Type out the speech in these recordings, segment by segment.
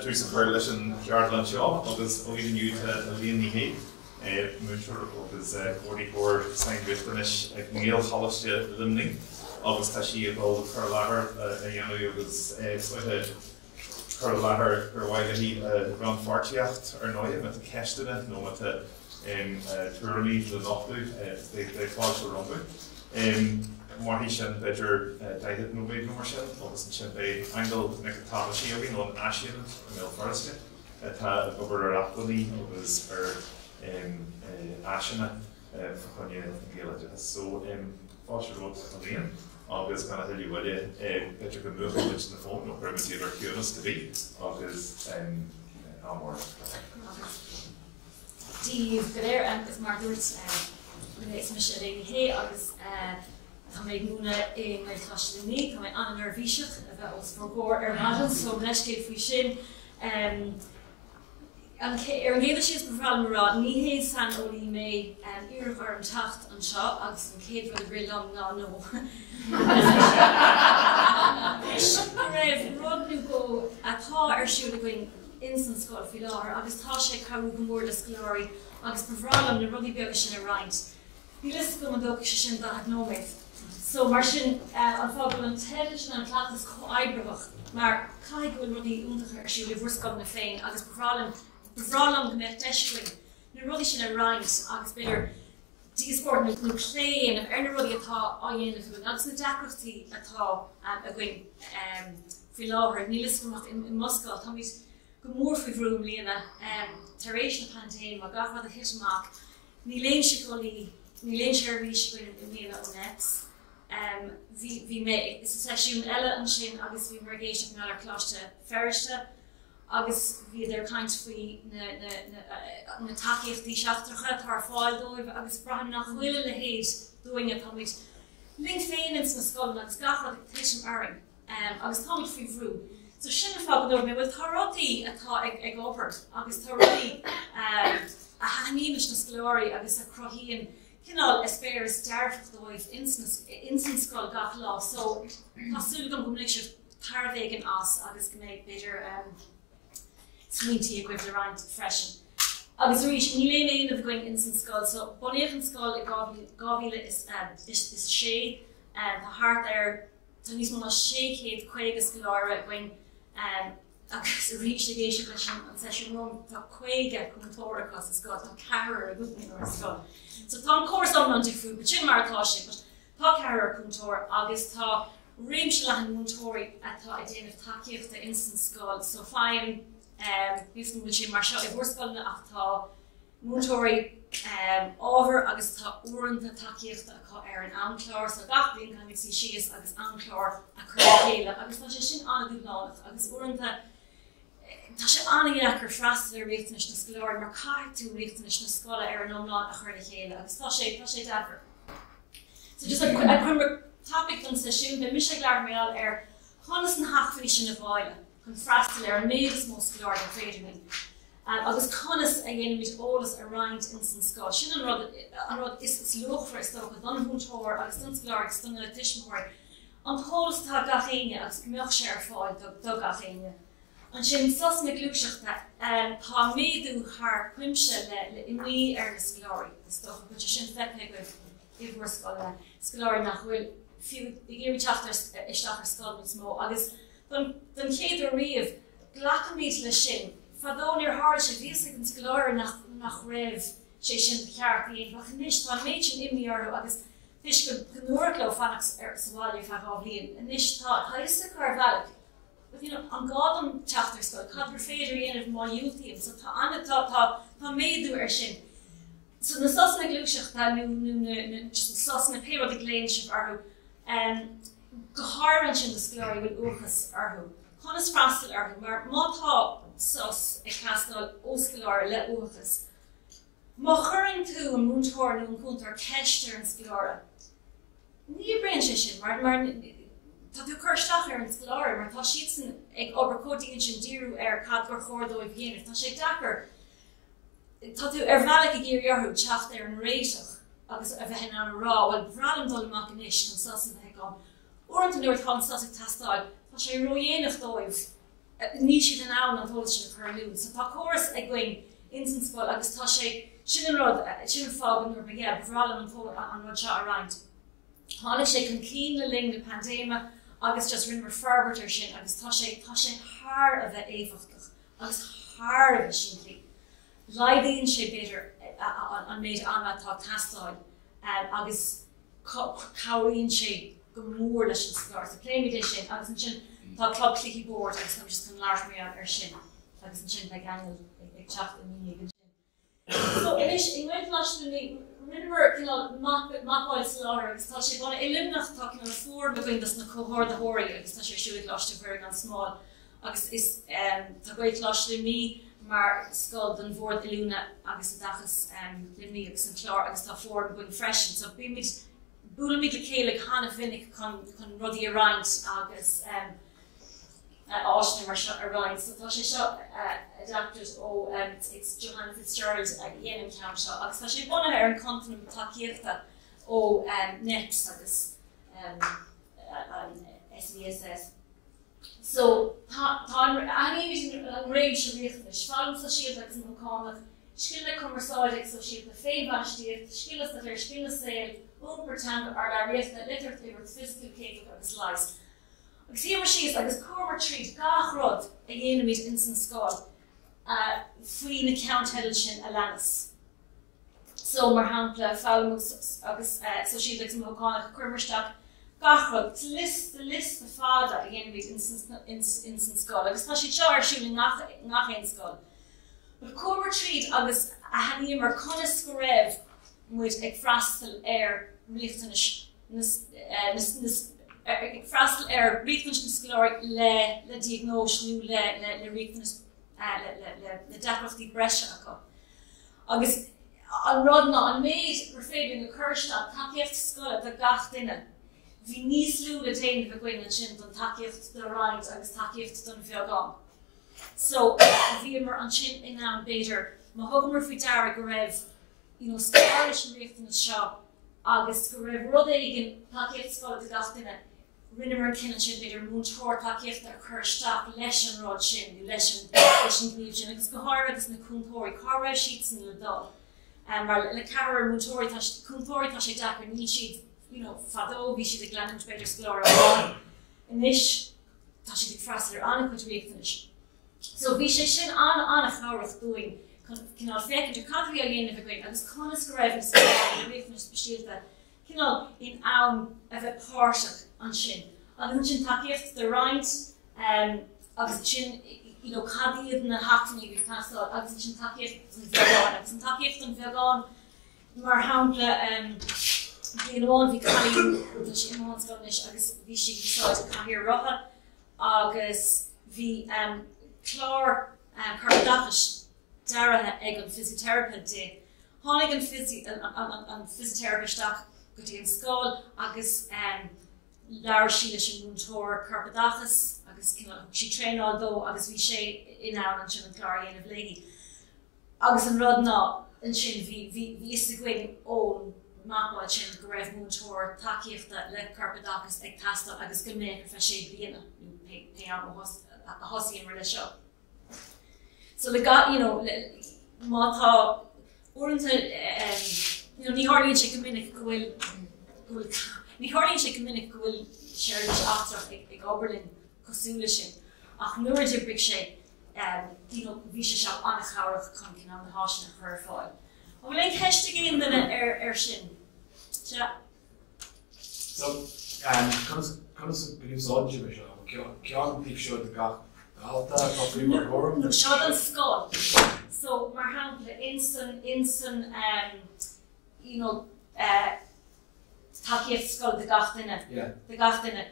Theresa Curlish and cheardlann agus Elaine Ní Shé, agus 44 seomra ag Gaelcholáiste Luimnigh, agus tá sí ag bhfuil chur láthair a dhéanamh agus chur láthair gur bhhaile hí ran fortíocht ar nóid me ceistena nó me tuairí le nachú de fáil ranga. Mar hí sin beidir daithid nó bhéad nómar sin, agus sin bé Aingeal Nic nó an tSábhaisigh mé forasca tá gobar ar acmhainní agus ar aisina chunne Gaeloideachas. So fáilte rud a bhíon agus gan thuí bhile beidir go mbuid na fón nó chuirmití ar ciúnas go bhí agus ámór. Díomh go léir agus mar dúirt leis me sé Elaine Ní Shé agus tá méid múna in Ghaelcholáiste Luimnigh, tá méid an iar-bhunscoile a bheith os forgóir ar maidin, so leiscéad faoi sin. Ar ngéad sios bhreail marrá, ní héad san ólí mé iar-bhar an tacht an seo agus an céad rud a bhrilam ná nó. Raibh rudnú go atá arsúla going insan scoil faoi láthair agus tá sé carú go mór le Scoláirí agus bhrealam na rudí beag sin a roinnt. Ní lis go an dócha sin dá nóméid. So mar sin an fábal an teidir an Cleachtas comhoibritheach, mar cai go rudí úntacha arsúla bhhunscoile na féin agus bhrealam go mé deisling na rudí sin a roinnt agus beidir díospóir nó cléin ar na rudí atá á dhéanamh agus na deacrachtaí atá a going faoi láthair. Ní lis go in Moscow tá míid go mór faoi bhrúm líana tar éis na pandéim má gachfad a hit amach. Ní léon sé golí, ní léon sé ar rís goin in líana ó nets. Bhí mé is a seisiún eile an sin agus bhí mar géisteach na Gaelcholáiste feiriste agus bhí idir caint faoi na takeíochtaí seachtracha tar fáil dóibh agus bratham nach bhfuil le héad dúinge tá muid ling féin na scoil agus gachfad teisiom airing agus tá muid faoi bhrú. So sin fágadúir mé bhfuil tárátaí atá ag ópert agus tárátaí a haníis na Scoláirí agus a crothíonn cinál is spéir dearfach dóibh insan scoil gach lá. So tásúla go minic sibh tarmhéigean as agus go méid beidir smíntaí a gcuibh le roinnt freisin. Agus rís ní léon éanamh going insan scoil, so bunaíoch an scoil i gábhíle is sé tá thart ar tá níos mó 650 Scoláire going agus rís a géisi lei sin an seisiún rom tá 50 comtóirachas a scoil tá ceithre a gúnaí ar scoil. So tá córas an difriú, but sin mar atá sé, tá ceithre comtóir agus tá réimse le an múntóirí atá I déanamh takeíochta insan scoil. So fáin níos mú sé mar seo I bhhunscoile ach tá múntóirí ábhar agus tá uaireanta takeíochta ar an anclár, so gach blion can sí síos agus anclár a chur chéile, agus tá sé sin anna dúbláach agus uaireanta tá sé anna dheachar freastal ar riachtanais na Scoláirí mar caithú riachtanais na scoile ar an omláin a chur chéile, agus tá sé deachar. So just a chumar topic an sesiún, be mis sé lear méall ar chunas na haachfaí sin na bháile chun freastal ar an méadas mó Scoláirí an féidirmin. Agus chunas a dhéanamid ólas a roinnt insan scoil. Sin an rud is luachfar is tócha don bhúntóir agus don Scoláirí agus don electricianmóir. An pólas tá gachéine agus gmeoch sé ar fáil do gachéine. An sin sos me glúiseachta tá méadú thar cuimse le imí ar na Scoláirí. Is tócha bute sin feice goibh I bhhunscoile Scoláirí nach bhfuil fiú I ggéirí teachtar isteach ar scoil mó agus don chéad ó riamh ghlacamíd le sin. Fadón ar háir sé bhíos an Scoláirí nach raibh sé sin ceartaí bach níos tá méid sin imíarú agus fis go nuairló fannach ar sáile feá bhíon. Níos tá thaise chuir bhealach. An gád an teachtar scoil, cadar féidir dhéanamh má dúltaíonn, so tá anna tá méadú ar sin. So na sosna glúiseachta nó sos na péród léin sibh arthú go háirann sin na Scoláirí bhfuil uachas arthú. Chunas freastal arthú, mar mátá sos ag ceastáil ó Scoláirí le uachas. Má churann tú an múntóir nó an cúntóir ceistir an Scoláire. Ní bréann sé sin, mar tá tú chuirteach ar an Scoláirí, mar tá siad san ag obaircódaíonn sin díriú ar cad gur chóirdóibh dhéanamh. Tá sé deachar tá tú ar bhealach I ggéiríorthú teacht ar an réiteach agus a bheith an rá, bhfuil bhrealam dul amach inis an sos a bheith gan. Uaireanta nuair chun sos ag teastáil, tá sé roihéanach dóibh ní siad an ann an bhfuil sin a chur lún. So tá córas ag going insan scoil agus tá sé sin an rud sin fágan nuair begé bhrálan an rud seo a roiint. Tháinig sé chun cín le ling na pandéma agus just rinne mar ferbert ar sin agus tá sé thar a bheith éfachtach agus thar a bheith sin lí. Laidíonn sé beidir an méid anna tá tastáil agus cabhraíonn sé go mór leis an scoir. So pléimiid sin agus an sin tá club clicky board agus am just an láir mé ar sin agus an sin ag angel ag teach an mínig an sin. So inis in bhaint leis remember Mapáil Soláthair agus tá sé bhna Luimnigh tá fór na bhaintas na comhroinnt agus tá sé siúd láiste bhar an smáil agus is tá Ghaelcholáiste Luimnigh mar scoil den bhór Ilúna agus oideachais Luimnigh agus an chlár agus tá fór na bhain freisin. So bíimiid búlamid le céile chana finnic chun rudí a roiint agus áisna mar seo a roiint. So tá sé seo adapted ó it's Johanna Fitzgerald dhéanam ceann seo agus tá sé buna ar an contam takeíochta ó NEPS agus SVSS. So tá aníimiid an réim se riachtanais fálam sa siad agus an bhcánach sciile commerceáideach so siad na féinbhaistíocht scilas ar sciile saoil úmpertanga ar le riachta litir iwwer physical cake agus leis. Agus hiar sios agus cuamar tríd gach rud a dhéanamid in san scoil faoi na ceantheil sin a lenas. So mar hampla fálam agus so siad agus an bhcánach cuamarteach gach rud list the fada a dhéanamid in san scoil agus tá siad seo ar siúla nach éon scoil. But cuamar tríd agus a haníam mar conas go raibh muid ag freastal ar riachtanais ag freastal ar riachtanais na Scoláirí le diagnós nó le riachtanais le deachreachtaí bhreise acu. Agus an rud ná an méid ar féidir na chuirsteach takeíocht scoile de gach duine. Bhí níos lú le déanamh a gcuin an sin don takeíocht do roiint agus takeíocht don bheagán. So bhí mar an sin in an beidir má thugamar faoi deara go raibh Scoláirí sin riachtanais seo agus go raibh rud éigin takeíocht scoile de gach duine rinne mar cinan sin beidir múntóir takeíocht ar chuirsteach leis an rud sin leis an gníomh sin agus go háir agus na cúntóirí cá raibh siad san le dul. Mar le cabhar múntóirí cúntóirí tá sé dachar ní siad fadó bhí siad ag leanúint beidir Scoláirí inis tá siad ag freastal ar anna chuid riachtanais. So bhí sé sin anna cháireach dúin cinál fécinn ar cadhí a dhéanamh a gcuin agus conas go raibh na riachtanais speisialta cinál in ann a bheith páirteach an sin. Agus an sin takeíocht de roiint agus sin cadíad na hataní bhí tastáil agus sin takeíocht an bheagán agus an takeíocht an bheagán mar hampla bhíonn bhí cadí sin imháinscoilnis agus bhí si úsáid caithíar rotha agus bhí chlár carboideachas dearathe ag an physiotherapist dé. Tháinig an physiotherapistach go dtí an scoil agus leabhar sí leis an múntóir carboideachas agus si tréáil dó agus bhí sé in ann an sin an chlár dhéanamh léigi. Agus an rud ná an sin bhí is a gcuin ón Mapáil sin go raibh múntóir takeíochta le carboideachas ag tastal agus go mbeadh fe sé bliana pe a thosaíonn mar le seo. So le mátá orinthe ní háiríonn sé go minic go bhfuil séirdis achtrach ag Oberlin cosúla sin ach nuair d'oibrigh sé bhí sé seo anna cháireach chun cin an háisina chur fáil. Bhfuil ag heiste géim duine ar sin. So chunas bhíosáide me seo ceann bhí seo de gach alta coffee mar gorm. No, seo an scoil. So mar hampla insan takeíocht scoil de gach duine. De gach duine.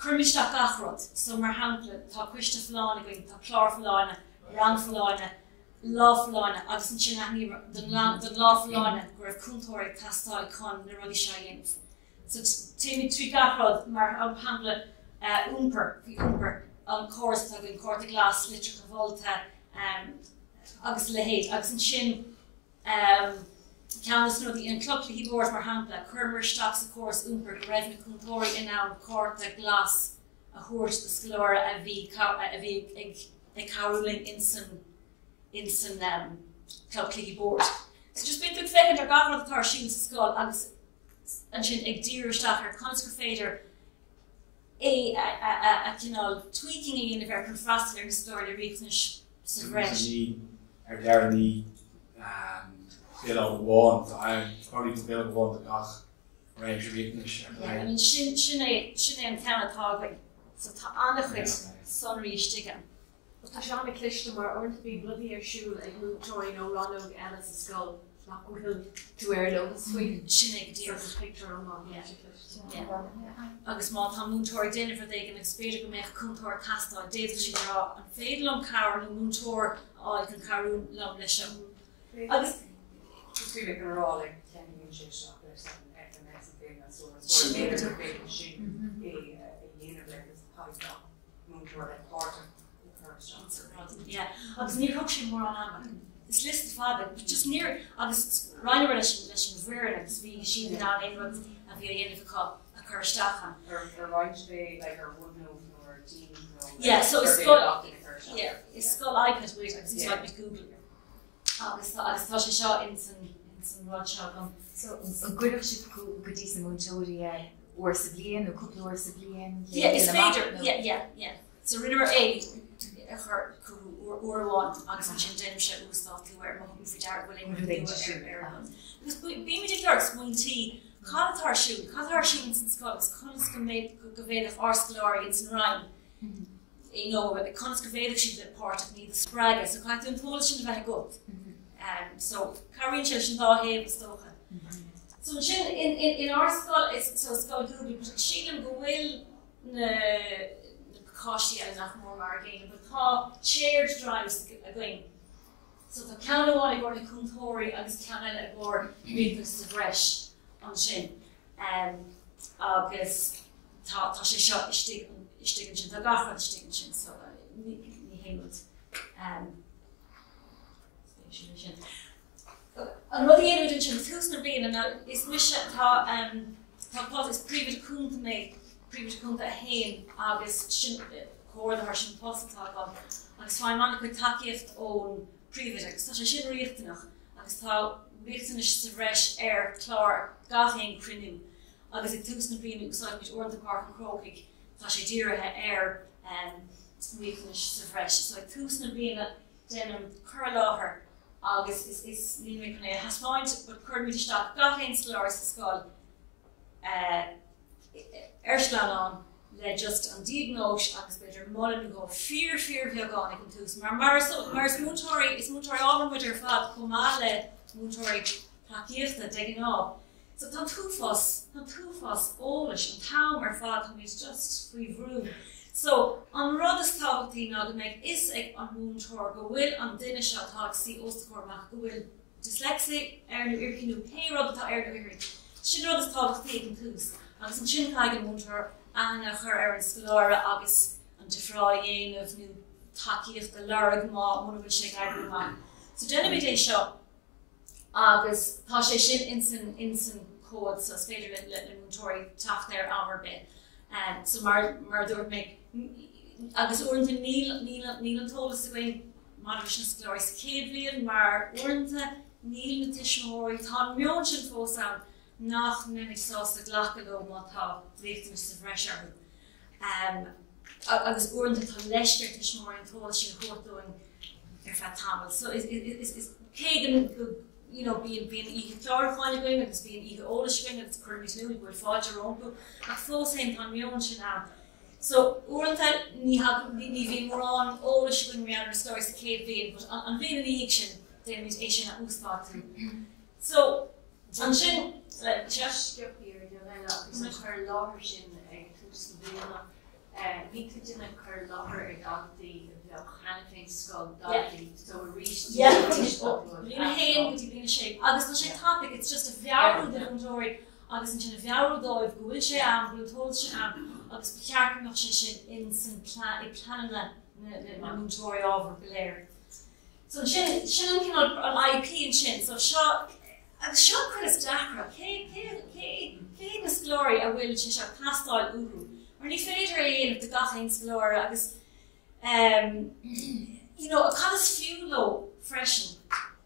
Curmisteach gach rud. So mar hampla tá cuiste fláinne going, tá chlár fláinne, rang fláinne, lá fláinne, agus an sin aithní den lá fláinne go raibh cúntóirí tastáil chun na rudí seo dhéanamh. So téimi trí gach rud mar an hampla úmper, bhí úmper. An choras tá an córta glas litir go bhfolta agus le héad agus an sin ceannas nó an club hí bhór mar hampla chuirmar staach sa choras úmper go raibh na cúntóirí in ann córta glas thuairt the Scoláirí a bhí ag carúling in san club clicky board. So just bit big fecin ar gabhar atá siúil sa scáil agus an sin ag díristeach ar conscr féidir a tweaking in a very contrasted in the story the riachtanais sa bhreise. Ar dearní Gaeloideachas bháin, tá probably Gaeloideachas bháin the gach réimse riachtanais. I mean sin é an ceann atá going. So tá annach chuid sonraí stigan. Tá sé anna cliste mar orintha bhí bloodí ar siúil ag mútóirí nó ranóg eile sa scol nach bhfuil tú ar legus faoin sin ag dír picture an agus má tá mútóir déanamh ag an expéidir go méid chuntóir castáil déadú sin rá an féidir an cabhar nó mútóir áil an carún lom leis sem. Agus Tríle an rá le ceann sé seach leis an SMS an féin so sin féidir sin yeah, agus níor thug sin mór an ama. Is list fada, just near agus Ryan leis an bhreir agus bhí sin ná éonrad a bhí dhéanamh a chur stachan. Ar roiint bé like ar woodno or team. Yeah, so is Scoláirí with agus is like Google. Agus tá sé seo in san rud seo gom. So an gcuireadh si go dtí sa mútóirí uair sa bliain nó cúpla uair sa bliain. Yeah, is féidir. Yeah. So rinnear é a chur uairháin agus an sin déanamh sé úsáilú ar mo fi dear bhfuil ar. Because bí me deir smuointí Catá siúil san scáil is conas go méid go bhéadh ar Scoláirí in san Ryan. Conas go bhéadh siad le páirt ní sppraige, so caiith an tóil sin bheith go. So caríonn sé sin dá héamh stocha. So sin in our scáil so scáil Google sílim go bhfuil na costí a nach mór mar géine, but tá shared drives a going. So tá ceann amháin ag gcóir na cúntóirí agus ceann eile ag gcóir riachtanais sa bhreise an sin. Agus tá sé seo isteann sin, tá gachraid isteann sin, so ní héimúd. An rud dhéanamh sin túsna bliain is mise tá is príomhshrutha mé príomhshrutha a hain agus sin chóirla sin postátá gom agus fáin manna chuid takeíocht ón príomhshrutha, tá sé sin riachtanach agus tá riachtanais sa bhreise ar chlár gachéin cruinniú agus ag túsna bliain úsáid orintha park an Crocaigh tá sé dírithe ar riachtanais sa bhreise, so ag túsna bliain déanam chur láthair agus is ní mé chun é hasmáint, but chuir míteach gachéin Scoláirí sa scáil Arslan le just an diagnóis agus beidir mollen go fear bheagán ag an tús. Mar is mútóirí ábhar muid ar fad chomá le mútóirí takeíochta deagin á. So tá túfas ólais an tam ar fad chun is just faoi bhrúm. So an rud is táchtaí ná go méid is ag an múntóir go bhfuil an duine seo tá sí oscórach go bhfuil dyslexia ar nó ircinú péród atá ar nó irid. Sin rud is táchtaí ag an tús. Agus an sin caiig an múntóir anna chur ar an Scoláirí agus an difrá dhéanamh nó takeíocht le lerag má muna bhfuil sé gaiú má. So déanamh é seo agus tá sé sin in san cód so féidir le múntóirí tacht ar amar be. So mar dúirt mé agus orintha níl an tólas a bhain mar sin Scoláirí sa céad bliain mar orintha níl na tismóirí tá mion sin fósam nach minic sásta ghlacha go má tá riachtanais sa bhreise arthú. Agus orintha tá leisceart tismóirí an tólas sin chóirúin ar feadh tamil. So is céigean go bíon ige chláirháinna going agus bíon ige ólas going agus chuirbhís nuí bhfuil fáidir rompu ach fósaim tá mion sin am. So orintha ní bhíon mórán ólas going rianna Scoláirí sa céad bliain, but an bliain an íag sin déanamh é sin a úspáú. So an sin just sciopíir de bheile agus na chur láthair sin ag túsna bliana. Bhí tú duna chur láthair ag agtaí bheadh chana féin scáil dagtaí, so a rís bliana haon go dtí bliana sé. Agus tá sé topic, it's just a bhearú de an dóirí agus an sin a bhearú dóibh go bhfuil sé am, bhfuil tóil sé am, agus cearcannach sé sin in san planna na múntóirí ábhar go léir. So sin an cinál an IP an sin, so seo agus seo chuir is dachra, cé na Scoláirí a bhfuil sé seo castáil uhrú. ní féidir éon de gachéin Scoláirí agus you know, a canas fiúló freisin.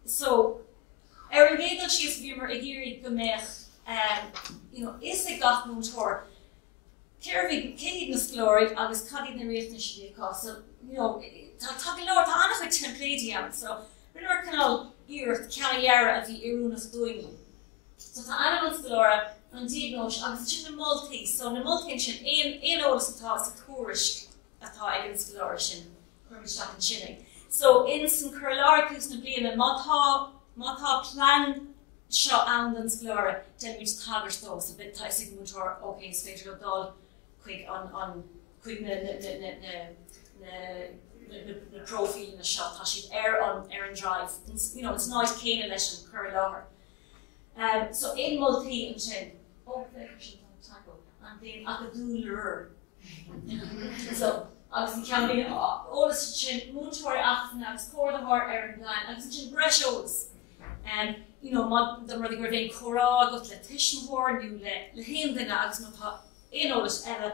So, an géadal síos bhíomar a ggéirí go mbeadh, you know, is a gach múntóir. Ceir bhí céad na Scoláirí agus cadí na riachtanais bhíá. So, you know, tá go leor tá annach chuid templéidí an, so rinneir canál iarth ceanna a bhí iarúnach dúine. So tá anna Scoláirí an diagnóis agus sin na moltaí, so na moltaí sin éon ólas atá sa tuairisc atá ag an Scoláirí sin, chuirmisteach an sinning. So in san chuirláricús na bliana mátá plan seo an den Scoláirí den muid tagart dó, so bit tÁisaigh mútóir, okay, is féidir go dul chuig an chuig na profile na seo tá siad an drive. You know, it's not céine leis an chuirlár. So in moltaí an sin, Tacú, and then acadúlar. So, agus an ceann ólas sin múntóir achtain agus comhroinnt an bhlein, agus sin bhreise. You know, the ruddy gur bhéin chorá got le tiisnmhór nó le héon duine agus mátá éon ólas eile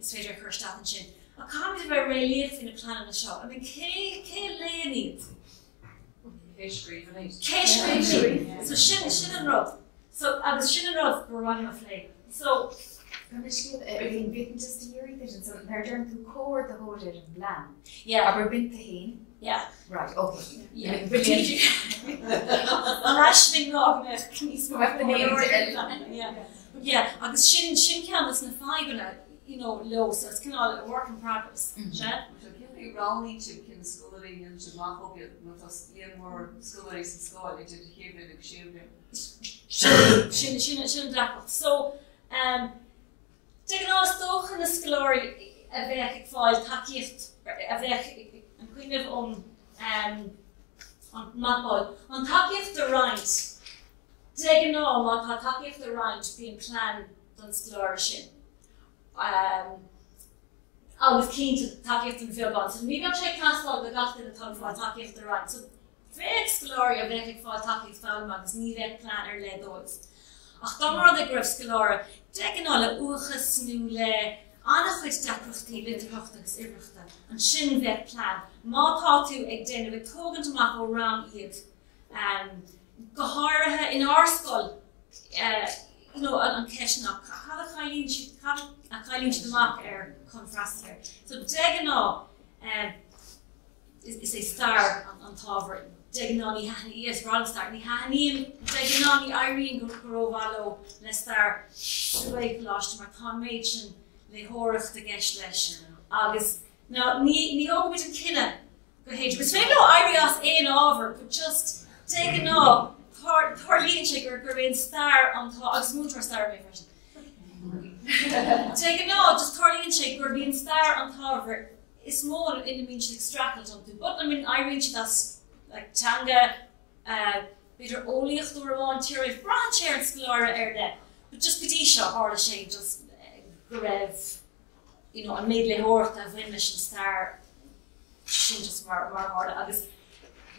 is féidir chuirteach an sin. A cáid bheith réléad fin na plan na seo. I mean, cé léanaad? Cé so sin an rud. So agus sin an rud gur bhain a phlé. So Bhíon bit just dhéirí vision, so they're doing through core the whole day in plan. yeah, Aber bint the yeah. Right, okay. Yeah, Brilliant. Lashing log me, yeah. Agus sin ceannas na fáibanna, you know, low, so it's kind of a work in progress. Bhí ránaí cin Scoláirí an sin máthóga nó íon mór Scoláirí san Scoláirí de chéimhne ag siúbne. Sin dacol. So, Dig an ástócha na Scoláirí a bheith ag fáil takeíocht a bheith an cuiinmh an Mapáil. An takeíocht a roinnt, dig an má tá takeíocht a roinnt bíon plan don Scoláirí sin. Agus cínta takeíocht an bheagán. So ní bheadh sé castáil go gachtain na tan fáil takeíocht a roinnt. So bheith Scoláirí a bheith ag fáil takeíocht fáil agus ní bheith plan ar le ach dá mar a gribh Scoláirí deag an le uachas nó le annach chuid deachreachtaí litreacht agus iireachta an sin bheith plan. Mátá tú ag déanamh ag tógant amach ó rang iad go háirithe in árscoil you know, an ceisnach cad a chailíonn siad amach ar chun freistir. So deag an is a star an tábhair. Degnani hani is Rollstar ni hani degnani Irene Gorovalo le star Ghaelcholáiste Luimnigh le horach de Gaelcholáiste agus now ni og mit kinne go hage but no Irias ein over but just degna Harleen shaker gur star on top agus múntóir star me version degna just Harleen shaker gur star on top is more in the means extracted on but I mean Irene that's like tanga, bitter oliach door on tear branch air and Scoláirí there, but just Gadisha or the shade just grev, you know, and made le horta Winnish and star, she just mar hard agus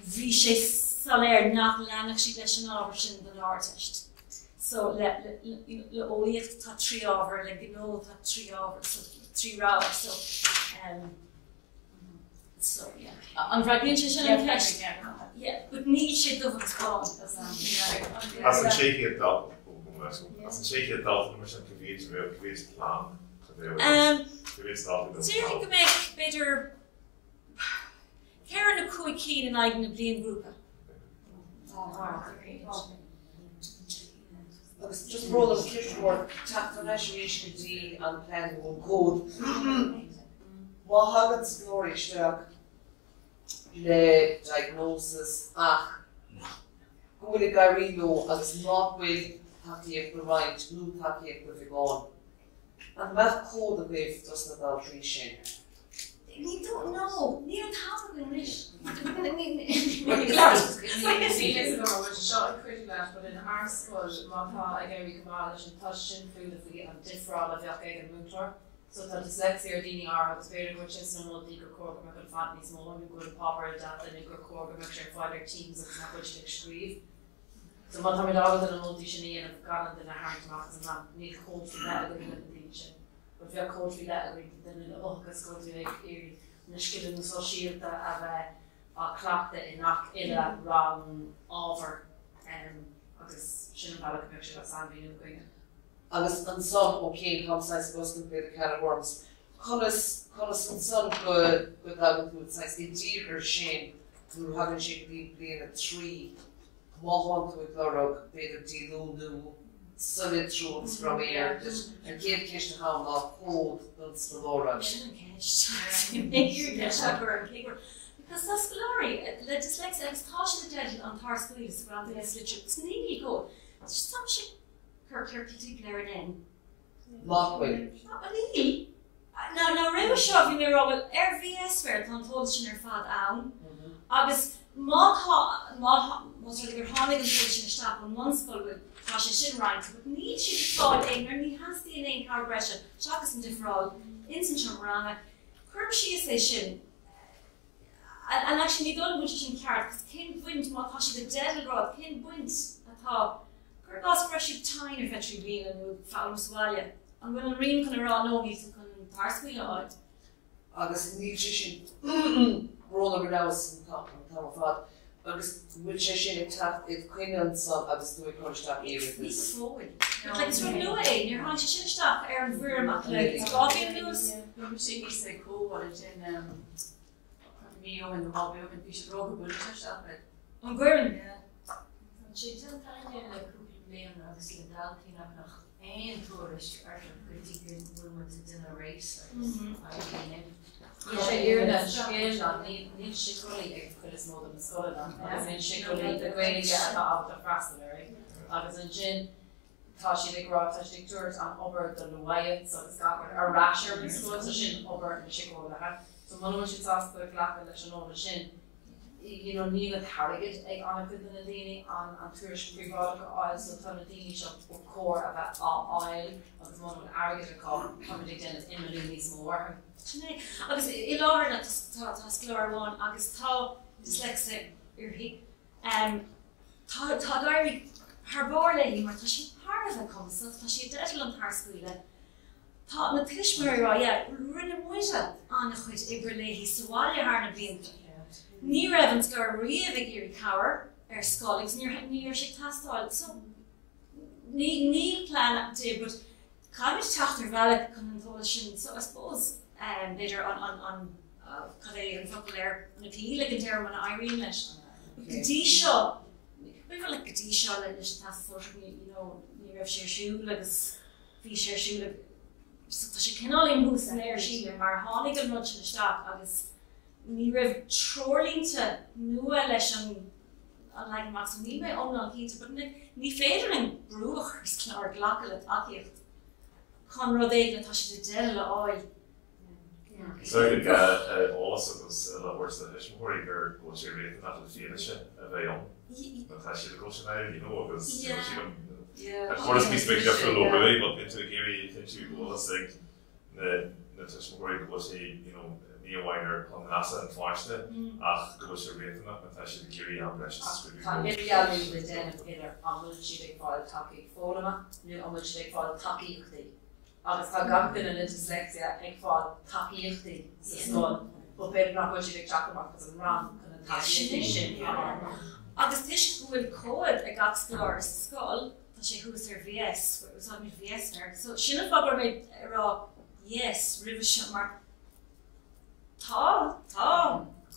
vishe salaire not lanach she lesh an option the artist. So le oliach ta tree over, like you know ta tree over, so 3 rows, so yeah. An bhreaglíonn yeah, but ní sé dubh spáin as an shaky adult as an shaky adult mar sin gohíid plán Déirigh go méid beidir cearan na cúig cín in aigen na bliain grúpa. Agus just roll of Kirchmore tachtanais an plan go code. Má hagad Scoláirí isteach le diagnosis ach gohfuil garíú agus náhfuil takeíocht go roinnt nó takeíocht go bhíán. An bheith cód a bhéh dus na bhil trí sin. Ní don't know. Ní an tábhair go ris. But in our school, Mapáil ag éirí go bhá leis an tuistin fiúla faoi an difriúla a bheadh ag an múntóir. So tá dyslexia ar daoine agus féidir go is nó dí go cóga me go fat níos mó nu go papar dat in go cóga me sé fáidir teams agus na chuid ag scríb. So má tá agad an nódí sin íon galan den na haintach agus an ní cód fan bheith go na dí sin. but bheadh cóidhí le den in óchas cóidhí le na sciile na sosiálta a bheith a cleachta inach ile rang ábhar agus sin an bhealach meach sin a sanbhíon na gcuine. Agus an son ó céin comsáis goscan be the can of worms. Conas an son go agan tú sais I ddír sin tú hagan sin bliana trí máhan tú glorog beidir dílú solid trúns from air an céad ceist na há ná cód don Scoláirí. Sin an ceist. Because that's Scoláirí, le dyslexia agus tá sin dead an tÁisaonad sa grant is literature. Sníí go. Just some shit Kirkty Blair in. Lochway. Really? Now really sure if you may roll RVS where it's on Tolshin or Fad Own. Agus was really good honey and Tolshin staff on one school with Tasha Shin Ryan, but need she to fall in and he has the name car aggression, Shakas and different instant ranga. Curb she is a shin. And actually, don't which shin card because Ken Wint, Makashi the dead rod, Ken Wint at all. Gás breisiú tain ar fetrí bliana nó fáil Scoláirí. An bhfuil an rion chun ará nóí chun tÁisaonad áid. Agus níl sé sin róla bhreis an tá fad. Agus bhfuil sé sin ag cuine an son agus tú ag chuisteach éireachtas. Ní fóil. Like it's from nua é, níor tháinig sé sin isteach ar an bhuair amach le gábhíon nuas. Nuair sin ní sé cóháil in mío in RBO an bhí sé róga bhfuil isteach le. An gcuireann. She didn't find it like Leon obviously the Dalton nach and tourist art pretty good woman to dinner race. sé iar na scéal ní sicolaí ag chuidir mód na scoile agus in sicolaí de gcuige atá ábhar freastal agus an sin tá siad ag rátáiste dúirt an obair do luhaid agus gachar ar ráisiir na scoil sin obair na sicolaithe. So man sin tásta ghlacha leis an óla sin níl a targad ag anna chud na daoine an tuairis príomhálacha áil so tá na daoine seo ó cóir a bheith áil agus man an airgad aá chuidir déanamh imimiú níos mór. Agus I láir na tá Scoláirí agus tá dyslexia urthaí. Tá gairí thbáir le mar tá sí páirtha comsa, tá sí deil an tÁisaonad. Tá na tuismarrá rinne muide anna chuid ibriléhí Scoláirí ar na blianta. Ní raibh gur riamh ag iarú cabhar ar scoláigs níor sé tastáil. So ní plan de, but cáid teachtar bhealach chun an tóla sin. So I suppose beidir an cad é an focail ar an apíl ag an dearm an airíonn leis. Gotí seo, bhfuil le gotí seo le leis tastáil ní raibh sé siúil agus bhí sé siúil. Tá sé cinálíon bús an air síle mar tháinig an muid sin isteach agus ní raibh trolínta nua leis an le max ní mé omná cínta, but ní féidir an brúach ar ghlacha le takeíocht chun rud éigh tá si deile le áil. So I think also was a lot worse than this before you go to read that the finish a veil. But that's the question because of course we speak different locally, but into the Gary into all this thing the touch before you go to Neowiner on NASA and Flashta go to read that but that's the Gary ambitions. Maybe I'll leave the den of pillar on which she file taki forma, new on which she file taki. Agus tá gachtain in dyslexia ag fáil takeíochtaí sa scóil, but beidir nach bhfuil siad ag teachtamach as an rang chun an takeíochtaí sin. Agus tuis bhfuil cóid ag gach Scoláirí sa scóil, tá sé thuas ar VS, was on mid VS nerd. So sinna fábar méid rá yes, ribh sin mar tá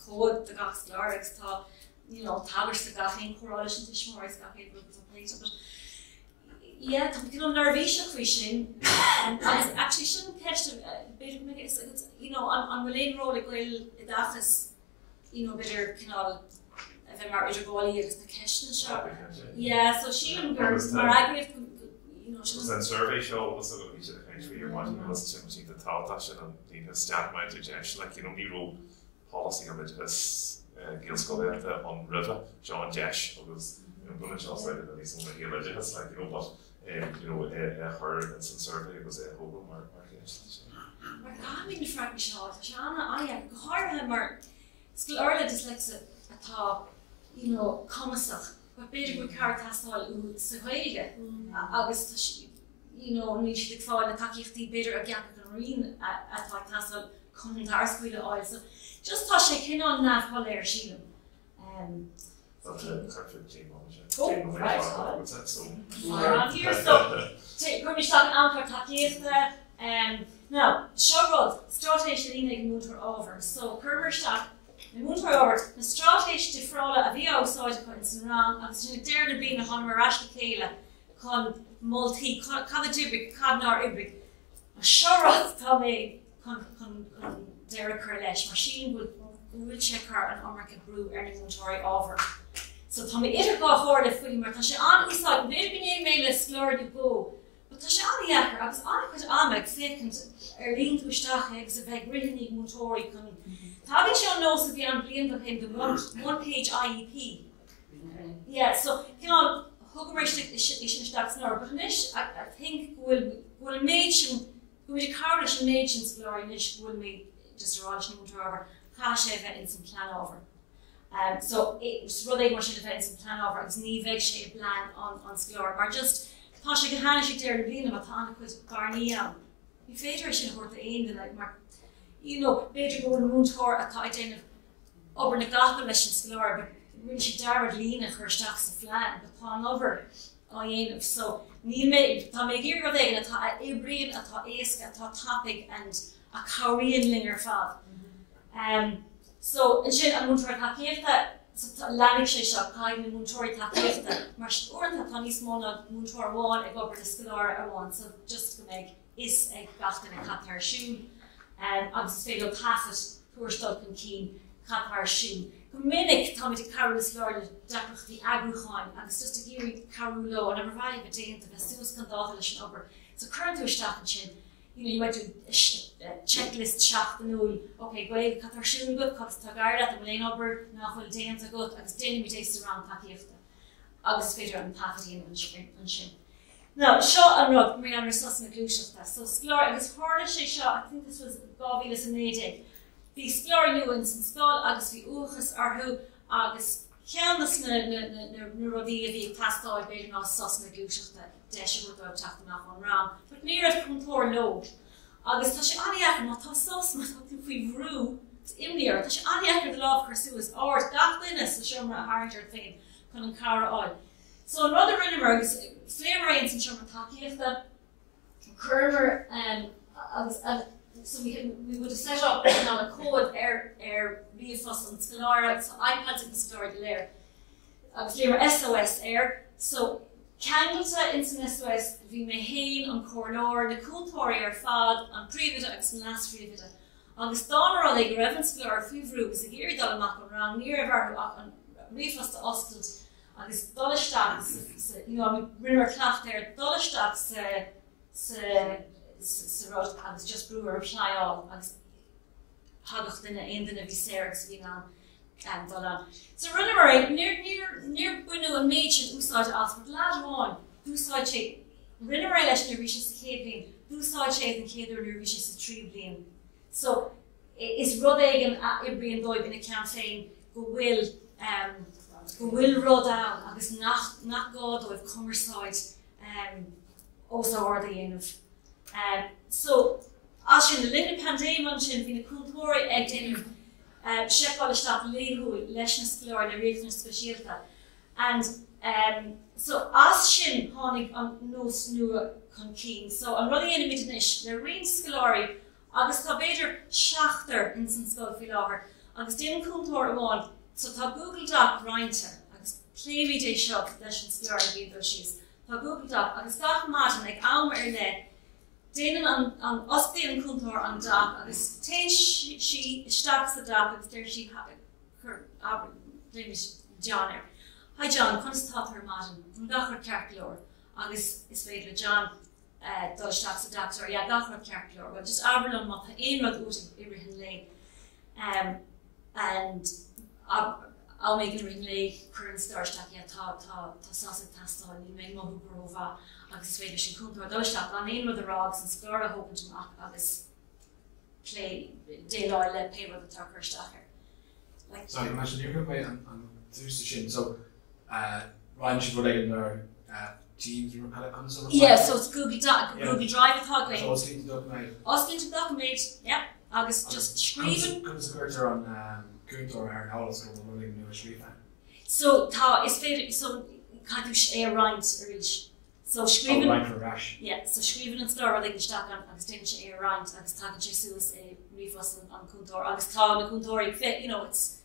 cóid de gach Scoláirí agus tá tabair sa gachéin chórála sin tuismór is gachéin bhfuil an pléite, but yeah, I'm kind of nervous for sin. I actually shouldn't catch the bit of it. On Elaine role like Gaeloideachas, better kind of if I'm married to Gaeloideachas is the question shop. Yeah, so she and Margaret, she was in survey show also going to be the country you're watching was to the tÁisaonad and the staff management like Nero policy of it as Gaelcholáiste Luimnigh John Jesh was going to also at least on the Gaeloideachas like her and survey was a whole mark. I mean, Frank Shaw, I have hard mar Scoláirí dyslexia atá, comasach, but better good card tastal sa Ghaeilge, agus ní siad ag fáil na takeíochtaí beidir a gceap an rion atá tásal chun tÁisaonad oil. So just tá sé cinán náthpáil ar sílam. That's a perfect team. Oh, right. Go mis an anchor takeíochta. Now, Shrod, stratéis línig mútar over. So, Curverstach, na mútar over, na stratéis defrála a bhí ásáid chuin san rang, agus sin déir na bí na hanmar rasna céile chun multi, cad a dibrig, cad nar ibrig. A Shrod tá mé chun déir a chur leis, mar sin bhfuil sé chur an America brú ar na mútarí over. So, tá mé idir gá chóir le fuí mar tá sé an úsáid, beidir bíné mé le Scoláirí go. Tá sé aíachar agus anna chuid amach fécint ar líon túisteach agus a bheith grihanní mútóirí chun. Tá bhí sé an nós a bhí an blion do him the one-page IEP. Yeah, so cinál thugaméis sin isteach nóir, but inis I think bhfuil méid sin, bhfuil cáir sin méid sin Scoláirí inis bhfuil mé just ará sin mútóir cá sé bheith in san plan over. So rud é mar sin a bheith in san plan over agus ní bheith sé plan an Scoláirí, mar just tá sé go hána sé déir bhíanam a tána chuid garníí an. Ní féidir sin chuirta aon den mar beidir go an múntóir atá déanamh obair na gapa leis an Scoláirí, but rinne sé dearad lína chuirteach sa phlean, but tá an obair á dhéanamh. So ní mé tá mé gur rud éigen atá ibrion atá éasca atá topic and a choiríonn lingar fad. So sin an múntóir takeíochta leannig sé seo caiid na múntóirí takeíochta, mar uaireanta tá níos mó na múntóir bháin ag obair na Scoláirí ar bháin, so just go méid is ag gachtain na cathar siún, agus is féidir tafad tuairistal chun cín cathar siún. Go minic tá mé carú na Scoláirí deachtaí agrúcháin, agus just a géirí carú lo an ar bhaid a déanta bheith suas condáta leis an obair. So current tuaisteach an sin, you might do checklist seach the null. Okay, Gael cathar siún go, cos tá garda a bhfuil obair nachfuil déanta go, agus déanamh dééis rang takeíochta. Agus féidir an tafatíon an sin. Now, seo an rud mé an sos na Gluaiseachta. So Scoláirí agus tháirla sé seo, I think this was 2008. Bhí Scoláirí nuan san scáil agus bhí uachas orthú agus ceannas na rudaí a bhí tastáil beidir ná sos na Gluaiseachta deise bhfuil go teachtamach an rang. But ní raibh contóir lo. Agus tá sé aíachar má tá sos má tá tú faoi bhrú imníir, tá sé aíachar de láh chuú is áir gach duine sa seomra a háidir féin chun an cara áil. So an rud a rinnemer agus fléimraon san seomra takeíochta, curver so we would have set up a code riomhfos an Scoláirí, so iPads an Scoláirí léir. Agus léir SOS so Ceangalta in san SOS bhí mé héin an cóirleir na cúntóirí ar fad an príomhide agus an lasríomhide. Agus dánar ag raibh an Scoláirí faoihrú agus a géirí dal amach an rang ní a bhar an riomhfos de oscailt agus dolisteach rinnemer clacht dolisteach sa rud agus just breúar plááil agus hagach duine aon duine bhí séras bhí an dolan. So rinnemer níor buinú an méid sin úsáid as mar láháin úsáid sé rinnemer leis na ríise sa chéad bliain, úsáid sé an chéadú na ríise sa trí bliain. So is rud éigen ibrion dóibh ina ceann féin go bhfuil rud ann agus nach gádóibh cumarsáid ósáir dhéanamh. So as sin na linne pandéman sin bhí na cúntóirí ag déanamh Seáisteach léthúil leis na Scoláirí na riachtanais speisialta. And so as sin tháinig an nós nua chun cín. So an rud dhéanamh inis le rion Scoláirí agus tá beidir seachtar in san scoil faoi láthair agus déanann cúntóir amháin. So tá Google Doc roiinte agus pléimhí é seo leis an Scoláirí bhíonn síos. Tá Google Doc agus gach máidir ag am ar le déanann an oscail an cúntóir an doc agus téann si isteach sa doc agus déir si John ar. Hi John, chunas tátar máidir an gachar ceartleoir agus is féidir le John dul isteach sa doc or gachar ceartleoir, well just aberlum má tá aon rud ús ibrihin lé. And I'll make it really current start that tá sása tastáil ní mé mothú grófa agus féidir sin cúntóir dulteach an aon rud a rágus an Scoláirí hópanach agus play déláil le péimh a tucharsteach ar. So imagine you're going to an túsa sin, so Ryan should relate in our Teams or kind of comes over. Yeah, so it's Google Drive atá going. So Oscailte document. Oscailte document, yeah. Agus just scríban. Comes a quarter on Cúntóir ar Howlis go running new Shrifa. So tá is féidir so cadú riint a ríis. So scríban. Right for rash. Yeah, so scríban an star like isteach an agus déann sé riint agus tagann sé suas riomhas an Cúntóir agus tá na Cúntóirí fit, you know, it's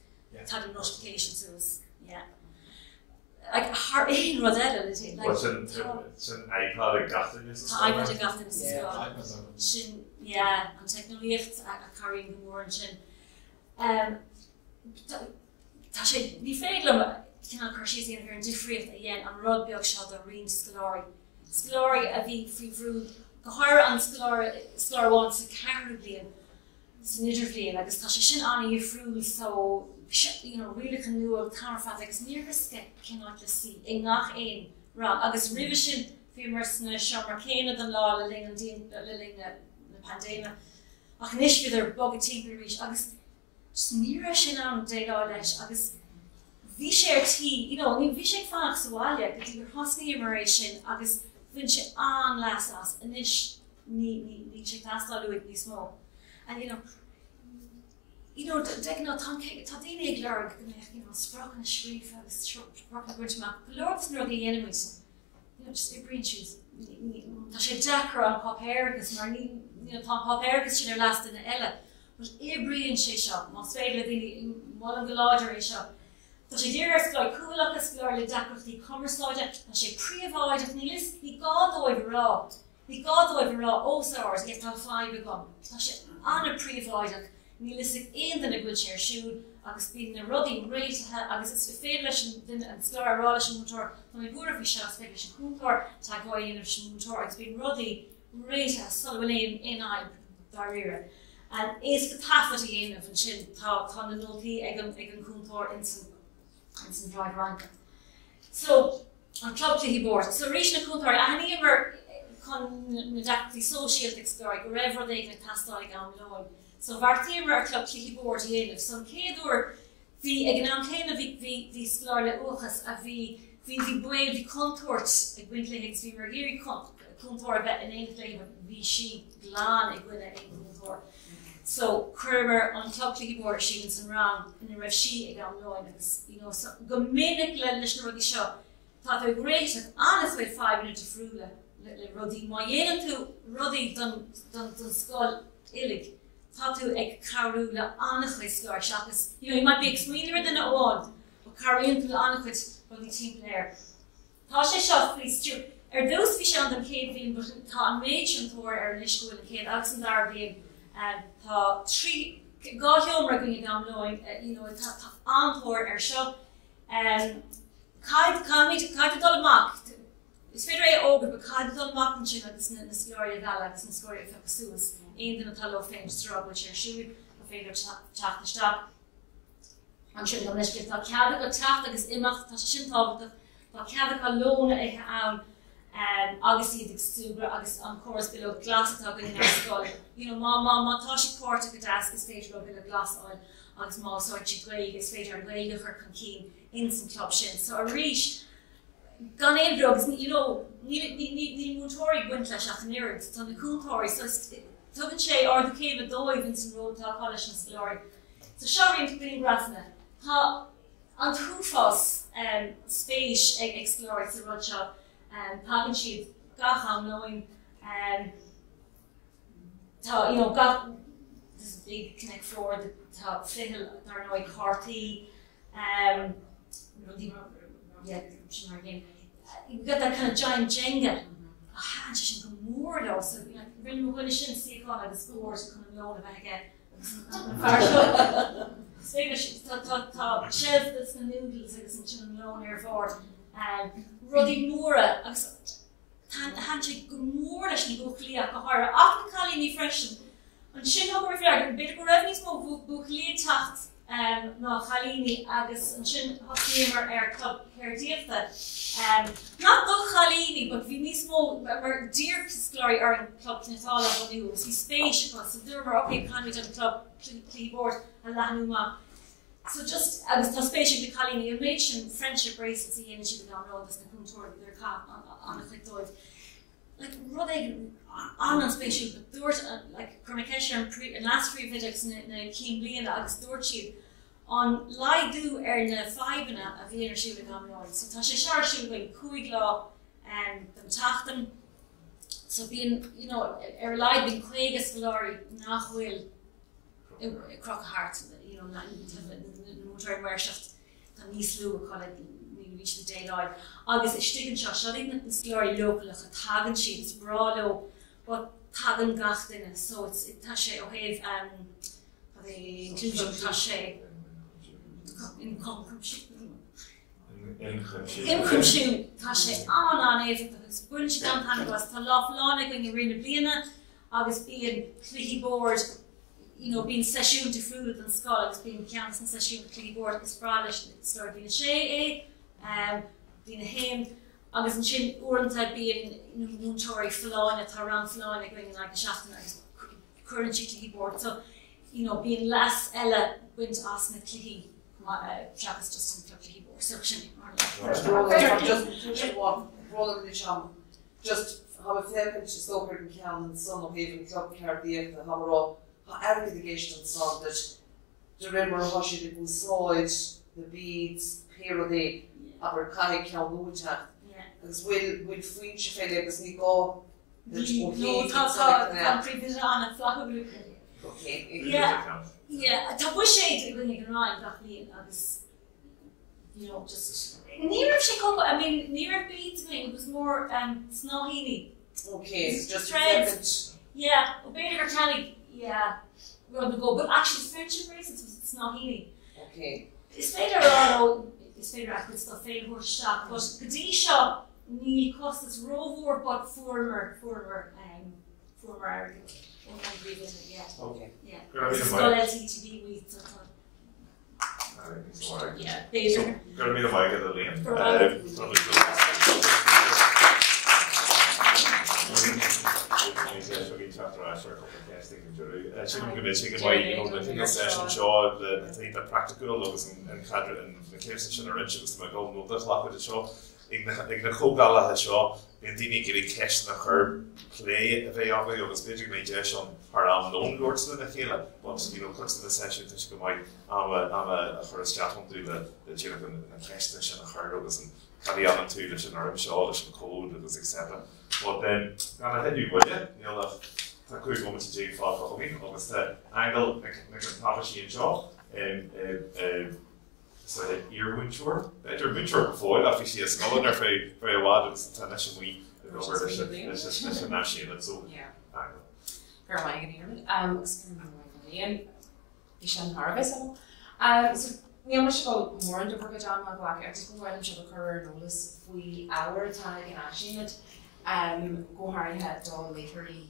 tá an notification suas. Yeah. Like har ein rud eile is like What's an iPad a gatain is iPad a gatain is iPad's on. sin an technolíocht a carín gomór an sin. Tá sé ní féidir cinál chuir sé ar an difriúcht a dhéann an rud beag seo a rion Scoláirí. Scoláirí a bhí friomhrú go háir an Scoláirí sa ceathrú bliain sa nidir bliain agus tá sé sin anna friúil so you know, really can do a tarfat agus níorgus cinál le si é nach éon rá agus rih sin fiúmar na seomra céine den lá le ling na pandéma ach níos bhí bog tíí ríis agus níra sin an dé lá leis agus bhí sé tí, you know, bhí sé fach sáile go dtí gur hosnaí mar éis sin agus bhain sé an lasas a níos ní sé tastáú ag níos mó and you know, deck no tanke tadine glarg you know sproken shrief agus sproken bridge map lords no the enemies you know just green shoes ta sé jacker on pop hair agus mar ni you know pop hair agus sin last in ella but brian sé shop mas féile di mo an golager é shop ta sé dear sky cool up as glor le jacker the commerce logic ta sé pre-avoid of nilis the god over raw all stars get ta 5 gone ta sé an pre-avoid ní lisig éon den a good share siúd agus bí na rudí réitethe agus is féidir leis an Scoláirí leis an mútóir tá mé búra bhí se féidir leis an Cúntóir tá gáin leis an mútóir agus bí rudí réitethe sulh in aib dá rire. An is go tafatí dhéanamh an sin tá na nótaí ag an Cúntóir in san drive rank. So an clubtaí board. So rééis na Cúntóir a haníomar chun na dactaí sóisialta Scoláirí go raibh rud ag na tastáil an lein. So vartíar club clicky board héanamh so céadúir bhí ag an céanna bhí Scoláirí Uachas a bhí buil bhí contoirt ag buint lehéigs bhí mar géirí contoir bheith in éon léim bhí si glán ag buine ag contoir. So chuir an club clicky board sin san rang in raibh si ag an lein agus you know so go minic le leis na rudí seo tá tú gréit annas bfuid 5 minút friúla le rudí má dhéanam tú rudí don scoil ilig. Tatu ag carú le annachhuis Scoláirí seachas. You know, you might be explainer than it all, but carrying to annachhuis will be team player. Tá sé seo frístú. Those bhí sé an den céad bhíon, but tá an méid an tóir liscúil an céad agus an dar bhíon tá trí gá seomra going down loin, you know, tá antóir seo. Caid dul amach. Is féidir óga, but caid dul amach an sin agus na Scoláirí Gael agus na Scoláirí Feachtasúas. Ein den tal féin struggle sé siúd a féidir teachta. An sin go leis tá ceada go techt agus imach tá sin tábhachta tá ceada go lóna ag ann agus iad agsúgra agus an choras below glas atá go in scoil. You know, má tá si cuarta go deas is féidir go below glas oil agus má sort si gweig is féidir an gweige chu chun cín in san club sin. So a ríis gan éon drugs, you know, ní mútóirí buint leis ach an irid tá na Cúntóirí so tugann sé or the céim a dóibh in san ród tá chois an Scoláirí. So seoiríonn bríon brasna. Tá an trúfás spéis ag Scoláirí sa rud seo pagan siad gacham knowing tá, you know, this big connect floor tá fihil ar nó ag cartaí sin mar gin. You got that kind of giant Jenga. A hand sin go mór though, so rinne mo gwine sin siáin agus scores chun an lón a bheith aige. Tá shelf that's na noodles agus an sin an lón ar bhór. Rudí móra agus hand sé go mór leis ní buchliaach go háir ach na chalí ní freisin. An sin ho beidir go raibh níos mó buchliaí tacht ná chalíní agus an sin hosíar ar club cheardíochta. Not do chalíní, but bhí níos mó mar dír Scoláirí ar an club Natála go nniu, bhí spéis acu, so dúir mar okay canid an club clíbord a leanú má. So just agus tá spéisiú de chalíní, a méid sin friendship bracelets í dhéanana siad an rá agus na Cúntóir ar cap on a click like running on spatial, but there's like communication and last three videos in a keen blian agus dorchi on lie do na five a vienna shooting on noise. So Tasha Shar shooting cuig law and them tachten. So being lie being quagus glory nach will crock heart, not motor warshaft can ní slú call it reach the daylight. Agus is stigen shotting the glory local a tagan sheets brado but tagan gachtin so it's Tasha o have the inclusion Tasha in Incomshoe Tasha on it because bunch down hand was to love lana when you're in the blina agus being clicky board being session to fruit and skull being cancelled session clicky board is bralish start being a shade being a hen agus and chin ornament being montori flying at around flying going like a shaft and currency clicky board so being less ella went to ask me clicky Travis just in clicky board section just have a fair just over in Cairn son of even club Cardiac the Hammer aggregation song that the river Hoshi the slide the beads period aber kai Gaelcholáiste because we'll fringe failure because we go okay yeah Tacú shade when you can rhyme agus just near Chicago I mean near beads it was more snohini okay it's just threads yeah better Kelly yeah we're on the go but actually friendship bracelets it's snohini okay it's better I could still fail horse shop but Kadisha ní costas rover but former okay yeah Scoláirí TV we yeah better Gonna be the mic at the lane. The session show the practical agus an cadre an case sin riches me go no dat la de show ag na chógála seo bhíon daoine gurí ceist na chur play a bheith aga agus beidir mé de an ar am nónlóirsa na chéile but chusta na session tuis go maiid am a chur isteachn tú le na ceistna sin na chur agus an cadí an tú leis an orm seo leis an cód agus etc. But then gan a headú buide tá chuig go te dé fá chomí agus tá Aingeal Nic an tapasí an seo so iar-bhunscoile iar-bhunscoile bhfuil a fi sé scolan ar fé a bhád agus an leis an mí over leis an náisiúla so Gur mai gan iarmid agus líon í sin Harbheith so ní mar se go mór an dobar go John má ghlacha agus go bhfuil se go chur nólas faoi áhar tá an náisiúla go-háirthe dá léitheoirí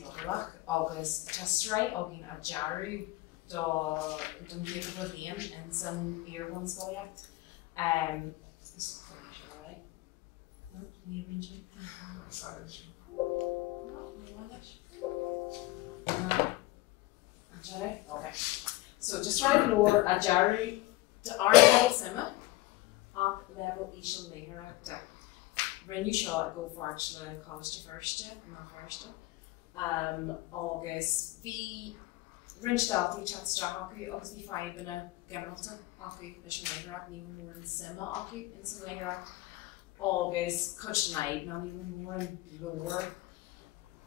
diolach agus tá strait a bhín a dearú don beautiful name and some iar-bhunscoile okay so just right lower a jarry the RBO sima up level ishal later actor when you shot go for actually college first August be Rinstáltaí chatteach acu agus bhí feibhna gemalta acu leis an léireach ní mór an sima acu in san léireach agus chuid naid ná ní mór an leor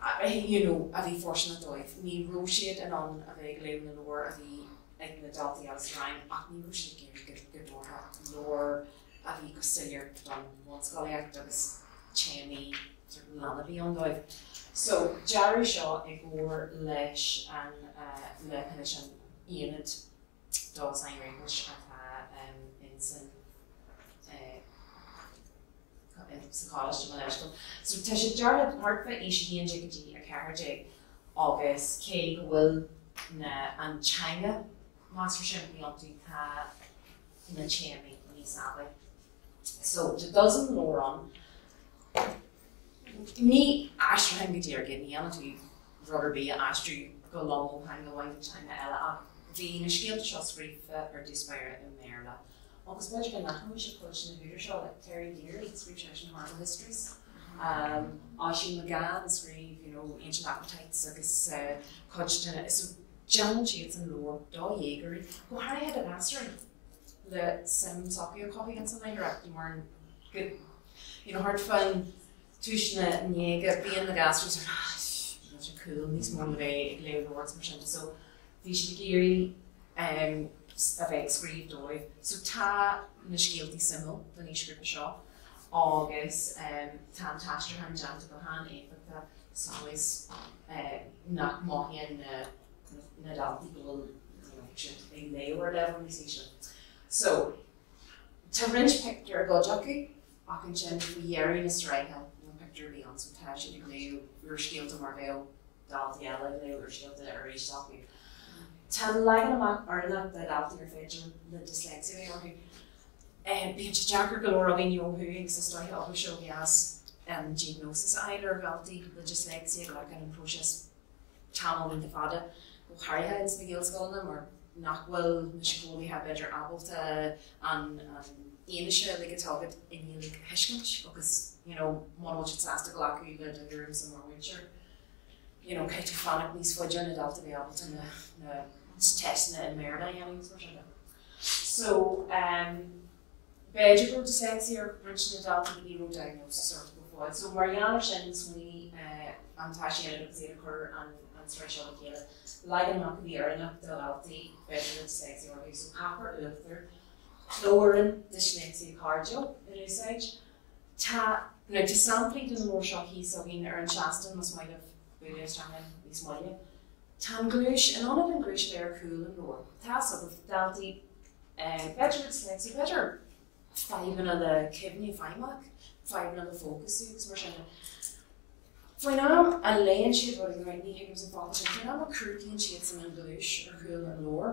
a bhí forsanna dóibh. Ní ró siad an a bheith léir na leor a bhí ag na daltaí agus rain ach ní ró siad géir godótha leor a bhí go silir don bhunscoile agus chéimí lana bhí an dóibh. So Jerry Shaw ag mór leis an le leis an iad tÁisaonad in san Scoláirí Luimnigh. So tá sé dearad harpa é sé híon jigadí a ceartdé agus cé go bhfuil an China Master sin bíontú tá na chéimí níos ábhaidh. So de dozen lóran ní aistru hang gotíar gin ní anna tú rubber bí aistru go long hang go bhaid China eile a bhí na scéalta seo scríofa ar dúspéire in méarla agus beidir gan nachmú sé coach na bhúidir seo le Terry Deary, scríb an Harvard Histories. Aisling McGann scríb, ancient appetites agus coach is John Sheets and Lord dá dhéagarí go háirthe a gasraí le sim socio coffee an san direct mar good hard fun túisna néga bíon na gasraí cool níos mór le le words mar sin so bhí si géirí a bheith scríb dóibh so tá na scéaltaí simú den ní scríb seo agus tá taistir an deanta go háin éifeachta sáis nach maithíonn na daltaí bhfuil ag léabhar le ní sin. So tá rinch picture go jockey ach an sin dhéirí na straithe na picture bhí an so tá si ag léú ur scéalta mar bheith daltaí eile léú ur scéalta ar éis daltaí. Tá legan amach arna de daltaí ar féidir na dyslexia bhí orthu. Bíonn sé deacair go leor a bhíon jothú sa stoithe agus seo bhías diagnosis either daltaí le dyslexia go le an próses tamil in de fada go háirthe in sa Gaelscoile mar nach bhfuil na scólaithe beidir abalta an aonaise le atágad in dhéananig heiscint agus máil si sásta go acu le a dúm sa marhaintear. Cé tú fannach níos foiide na dalta bhí abalta na testna in Maryland dhéananig mar sin. So beidir go dyslexia ar bridge na dalta go níú diagnosis or go fáid. So Mariana sin smuoí an tSábhaisigh agus éad chur an straisio le chéile. Legan amach bhí arna do daltaí beidir dyslexia or so capar uachtar chlóran dyslexia cardio in úsáid. Tá samplaí den mór seo híos a bhín ar an seastan mas maidh buile strangan níos maile. Tá glúis an anad an glúis le ar cool an nóir. Tá so go daltaí beidir dyslexia beidir faibanna le cibhní feimach, faibanna le fócasúgus mar sin. Faoinám a léonn siad bud an Aingeal Nic an fáil sin, faoinám a cruútaíonn siad san an glúis ar cool an nóir.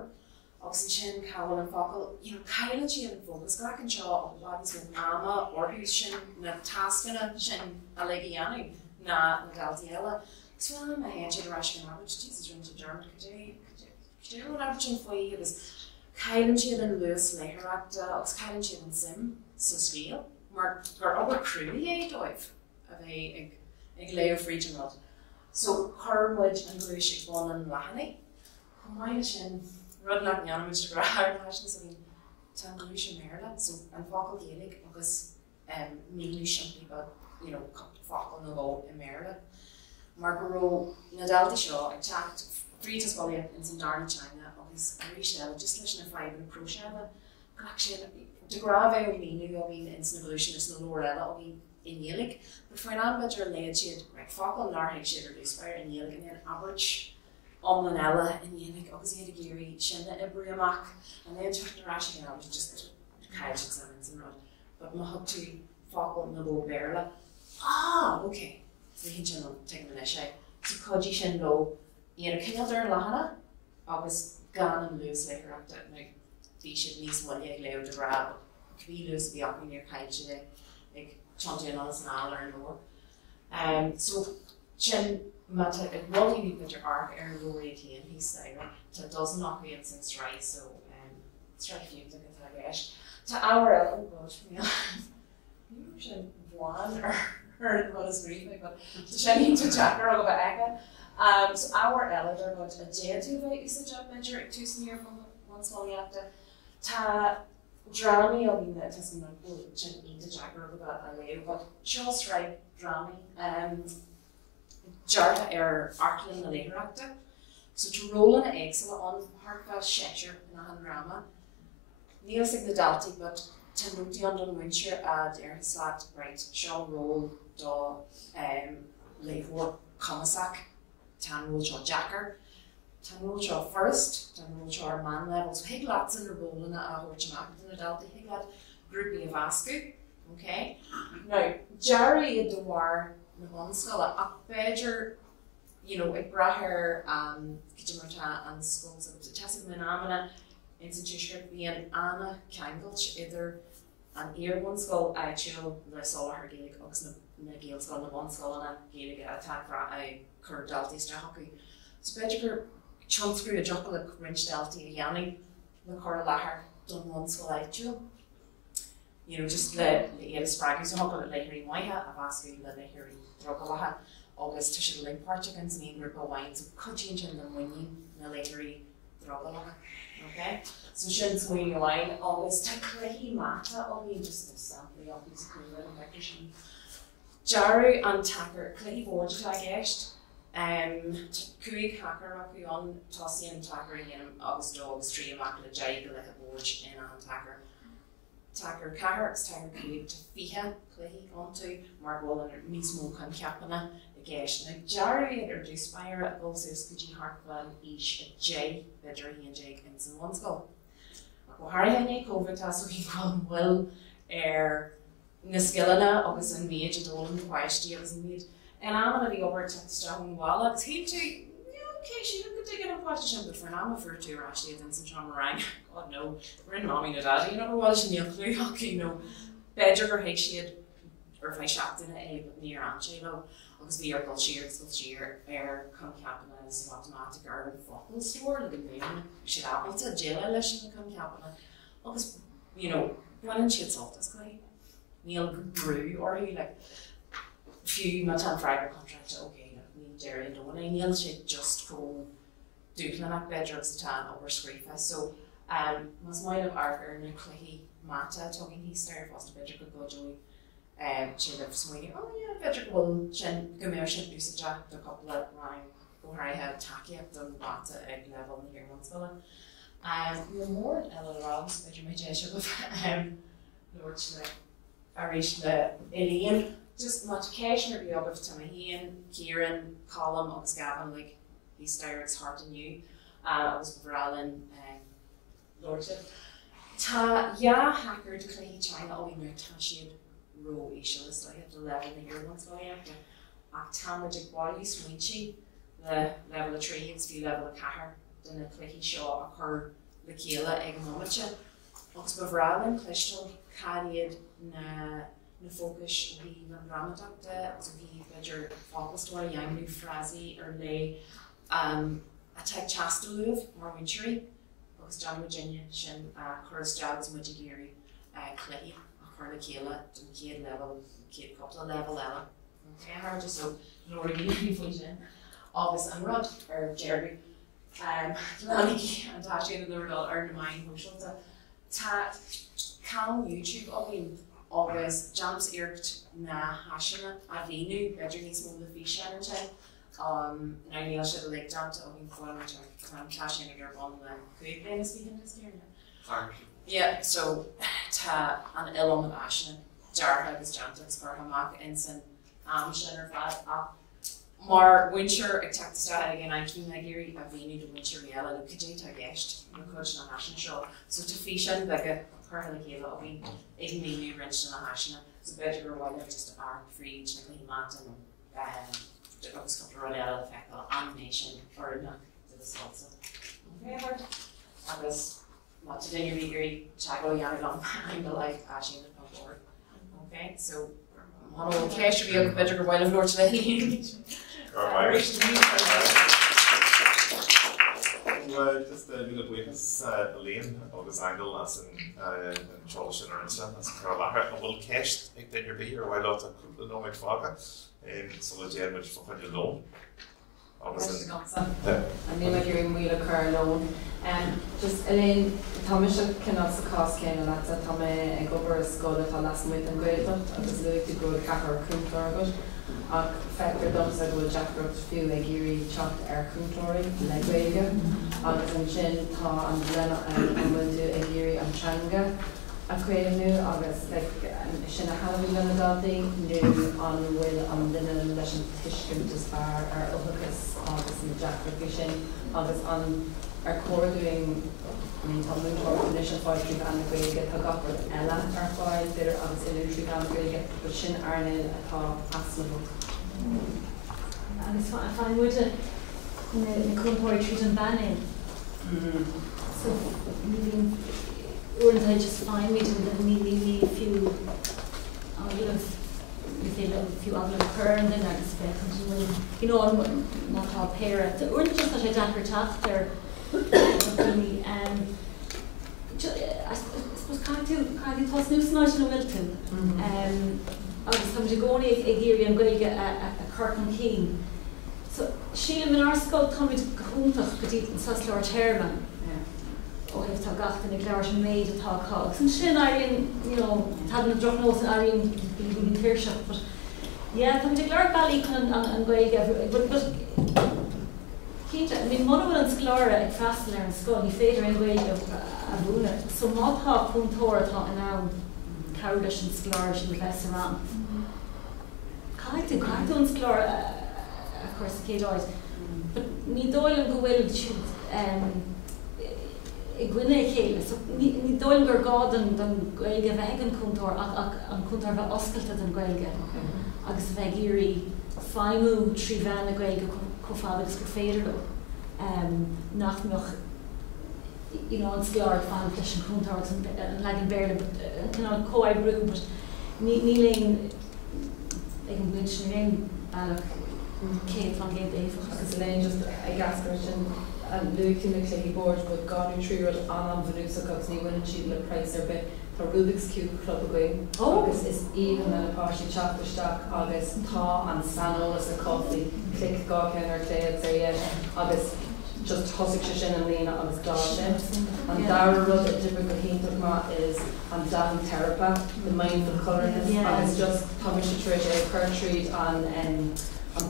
Agus an sin cabhail an focail, caiileann siad an fócas gach an seo ó bhádís le máma orthús sin na tascanna sin a le dhéanamh na daltaí eile. Gus bhfuil a héann siad a ráis an average, Jesus rint a German go dé an average an faoi agus caiileann siad an luas léithreachta agus caiileann siad an sim sa scéal, mar gur obair cruúí é dóibh a bheith ag léamh fríd an rud. So chuirmuid an glúis ag bun an lehannaí, chumáine sin rud nach neanamid a grathar na sin sa bhín tá an glúis an Maryland, so an focail Gaelig agus mílú siimplí bud focail na bó in Maryland. Mar go raibh na daltaí seo ag teacht praiticiúla in san darna China agus a rís just leis na faiban próiseile gach sin de grá bheith ó míú a bhín in san evolution is na leir eile ó bhín in Gaelig, but faoin an beidir léad siad focail nárthaigh siad ar dúspáir in Gaelig and then average omlan eile in Gaelig agus iad a géirí sinna ibriú amach and then tucht na ráise gan just caiil examines an rud, but má thug tú focail na bó béarla. Okay. So hí sin te Ní Shé. So codí sin lo iad a cineal ar lehanana agus gan an luas léithreachta bhí siad níos muile ag léamh de bhreab bhí luas bhí acu níor caiilte ag chantaíonn an san ar an nóir. So sin mata ag bhfuil bhí beidir arc ar an lóirítíon hí staire tá dosan nach bhíon san strai so strai fiúnta go tá gceist. Tá ábhar eile bhil sin bháin ar bhil is riomh but tá sé níonn Jackar go bheith aige. So ábhar eile ar bhil a déadú bheith is a job manager ag túsníor fan bhunscoileachta. Tá drama ó bhí na tas na bhil sin íonn Jackar go bheith a léamh, but seo strai drama Jarta ar arclan na léithreachta. So to roll na éagsúla an hartfeil séir na an drama. Níl sig na daltaí, but tá nutí an don winseir a ar slát right seo roll do léithhór comasach, tá roll seo Jackar, tá roll seo first, tá roll seo ar man level, so hig lots in the roll na a hórteach na daltaí, hig lot grúpi a vascu, okay? Now, Jerry a doar na bhnscoile ach beidir ag brathir Príomhshrutha an scóil so tSábhaisigh na amana in san tuisgur bhíon anna ceangailt idir an iar-bhunscoile éagsúla le Soláthair Gaelig agus na Gaelscoile na bhunscoile na Gaelig atá a chur daltaí strachaí. So beidir gur tionscrú a jocail le comhroinnt daltaí a dhéanamh le Chorlathair don bhunscoile éagsúla just le spragu so hogel le hirí maiha a vascu le hirí drogalaha agus tu si lin particans ní grúpa wine so cutting in the winning na le hirí drogalaha. Okay, so sin swing line agus ta clehi mata only just the sample of these cool little vectors. Jaru an tacker clehi board tag est cuig hacker up on tossy and tacker in agus dogs tree mak le jay le board in an tacker carrots tacker cuig to fiha clehi onto marble and mismo kan capana again. Now Jaru introduced by her at also Scoláirí Hartwell each a J bedroom and Jake in some one school. Harry Covidtas so he bhfuil na skillna agus an méid a dul an question agus méid an am a bhí obair teachtain bháil agus hí tú okay she could dig an question but for an am for two actually in some seomra God no we're in mommy na daddy bhil sin níl clú hockey no beidir gur héic siad ar bheith seachtainna but níor an sé agus bhí ar go siar chun ceapanna is automatic ar an focal store le mé si ábalta déile leis sin chun ceapanna agus bhain siad soltas go níl brú orthaí le fiú má tan freigar contract okay ní déir dóna níl siad just go dúchlanach beidir agus tá over scrífa so mas maiid argur na cluichí mata tugann hí stair fásta beidir go godói sin of swinging, better will Jen commercial usage the couple of rhyme where I have tacky up the water egg level in here once we're more rounds but you may change with Lord Irish the Elaine just notification of the other to me Kieran Colin Ox Gavin like he stares heart and you was Bralin Lordship Ta hacker to clay China all we know tashed row issues, so I have to level the year once I have to actamagic body switchy, the level of trees, the level of car, then a clicky shot occur the Keela egmomacha, Oxford Ralin, Crystal, Carried, na focus, the Ramadacta, so the better focus story, young new phrasy, or lay attack Chastoluv, more wintry, Ox John Virginia, Shin, Chorus Jags, Mujigiri, Clay. For the Keela, kid level, kid couple of level Ella. Okay, hard just so Lord you function. Obvious and Rod or Jerry. Lanny and Tashi and the Lord all earn mine social ta can YouTube always jumps irked na hashina avinu bedroom small the fish energy. Aingeal should like jump to open for Tashi and your bond the quick speaking this year. Yeah, so ta an ilm of ashen jar agus jantas for hamak ensign shinner fat mar winter attack the style again I keep nagiri a vini to winter reala the kajita guest no coach na ashen show so to fishan like a currently kilo we even be new wrenched in a ashen so better go while just our free to clean mat and the ox couple run out of the fact that animation or not to the salsa okay hard agus what to do your degree, Chago Yanagam, I'm the life ashing the board. Okay, so one of the cash should be a better while of North Lady. Just a little bit of Elaine, agus Aingeal as in Charles and Ernst, as Carolina, and will cash it in your beer while out the nomad faga, and so the gem which for your loan. And then like you're in wheel car alone. Just Elaine, Thomas cannot the cost can and that's a Tommy and go for a school at a last minute and Gaelcholáiste and was like to go to Cahar Cúntóir factor dumps I go Jack Brooks few like Erie chopped air Cúntóir like Gaeilge agus an sin tá an Lena and will do a Erie and Ranga a creative new agus like sin a Halloween on the daddy new on will on the lesson tissue to spar or Oideachais agus in Jack Brooks agus on our core doing Tomlin for initial fighting and the way get up with Ella our file there obviously illusory and going to get but shin Arnell at possible. And it's fine with it in the comhroinnt and banning. So maybe wouldn't I just find me to maybe a few if they a few other occur and then I expect I'm not all parent or just that I don't her top there. suppose cáithú tás nús na bhfuil tú. Agus tá muidir gcónaí ag géirí an Gaeilge a Corcan Cín. So, sílim in our scoil tá muid cúntach go dtí an sasleir chairman. Ó heh tá gachtain ag leir an méid atá cá. San sin airíonn, tá na drochnós an airíonn bíon tíirseach, but yeah, tá muid ag leir bailí chun an Gaeilge, but Cínte, I mean, bhfuil an scoláire ag freastal ar an scoil, ní féidir an Gaeilge a bhúna. So mátá cúntóir atá in ann cabhair leis an scoláir sin bheits arán. Cáithú an scoláir a chuir sa céadóid. But ní dóil an go bhfuil siúd I gcuine chéile, so ní dóil gur gád an Gaeilge bheith an cúntóir ach an cúntóir bheith oscailta an Gaeilge. Agus bheith géirí feimú trí bheith na Gaeilge agus go féidir le nach meach an scoláir fan leis an cúntóir an legan béirle an comhoibritheach, but ní léon ag an bhuiil sin réon bailach céad fan géad éifeach. Agus Elaine just ag ascar sin an luúchú na cléigh board bud gáú tríúil an bhunúsach agus ní bhaineann siad le price ar bit tá Rubik's Cube club again. Agus is even na páistí teachtarteach agus tá an sanolalas a coffee clic gáceann ar cléad agus just thosaigh sé sin an líana agus dá sin. An dara rud a dibbre go hiintach má is an dathn therapa, the mindful colourness, agus just tá sé tríd é Curtreed an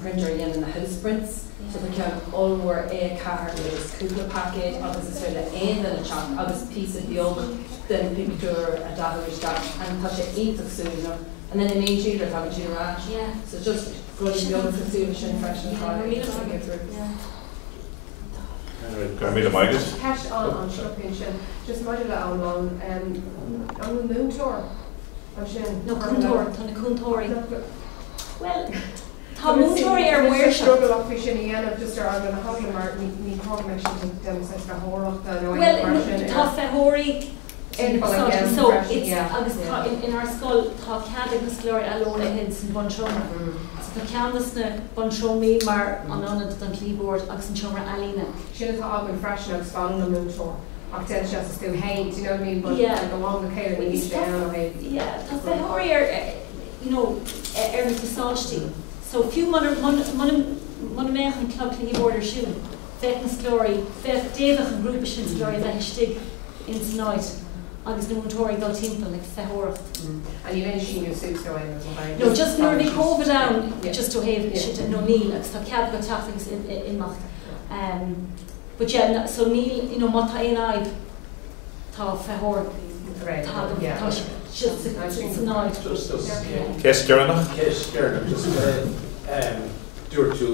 printer yin in the house prints. So they can all wear a card with cúpla package, agus is really aon in a chat, agus piece of yoga, then picture a Gaeloideachas and touch it éagsúla, and then in Aingeal Nic have a giraffe. Yeah. So just running yoga for solution fresh and hard. Cash on shopping sin, just module on the moon tour. No cúntóir, tá na cúntóirí. Well, tá múntóirí ar muir struggle up fish in the end of just around an hobby mark ní programme sin demonstrate the hóireachta no well, tá feitheoirí so it's agus in our scoil tá cead agus scoláir eilóna hid san bunseomra. So tá ceannas na bunseomí mar an anad don clíbord agus an seomra eilíne. Sin atá agan freisin agus fáin na moon tour. Ach ten just still haint, you know what I mean? But yeah, go on the céile ní each down or haint. Yeah, tá feitheoirí ar na fasáistí. So few man meach an club clíbord ar siúin. Feit na scoláirí, feit déadach an grúpa sin scoláirí bheith stig in tonight. Agus na múntóirí dá timpeall ag feitheoireacht. And you then seen your suits go in? No, just nuair bhí COVID down, just to have shit no níl agus tá cead go teachtas in macht. But yeah, so níl, má tá aon aib tá feitheoireacht. Tá just tonight. Cés cearnach? Cés cearnach, just dúir tú